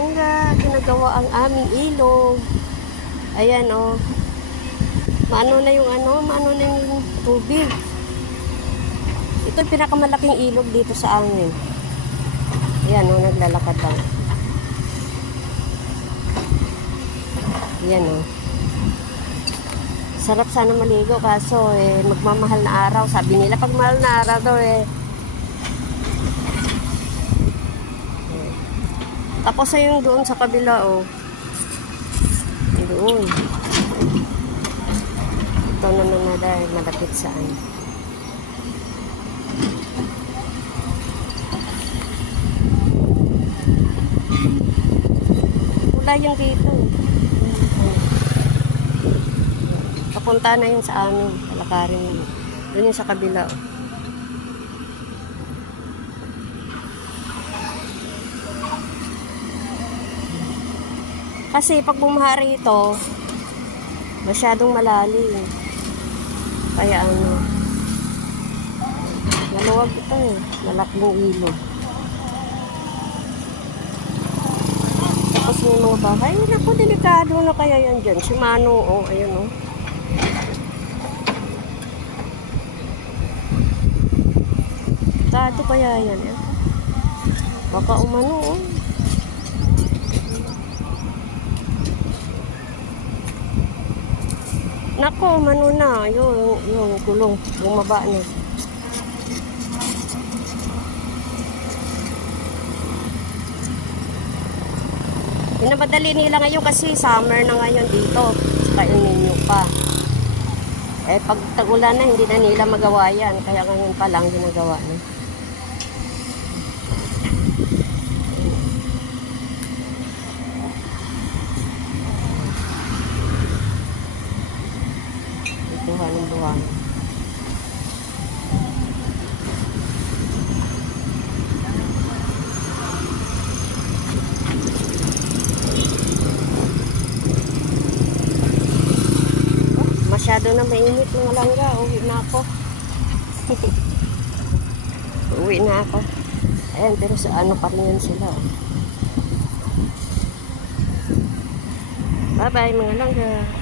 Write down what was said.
langga, ginagawa ang aming ilog. Ayan o. Maano na yung tubig. Ito yung pinakamalaking ilog dito sa amin. Ayan o, naglalakad lang. Ayan o. Sarap sana maligo kaso magmamahal na araw. Sabi nila pag mahal na araw daw Tapos ay yung doon sa kabila oh. Doon. Ito naman na dahil malapit saan. Wala yung dito. Papunta na yun sa amin. Palakarin yun. Doon yung sa kabila oh. Kasi pag bumaha rito, masyadong malalim. Kaya maluwag ito malaking ilog. Tapos may mga bahay. Naku, delikado na kaya yan dyan. Si Mano, oh, ayun oh. Delikado kaya yan eh. Baka umano oh. Nako, mano na. Yung gulong. Bumaba na. Pinapadali nila ngayon kasi summer na ngayon dito. Saka El Nino pa. Pag tag-ulan na, hindi na nila magawa yan. Kaya ngayon pa lang ginagawa na. Buwan. Masyado na mainit mga langga. Uwi na ako. Uwi na ako. Ayan, pero sa ano pa rin yan sila. Bye bye mga langga.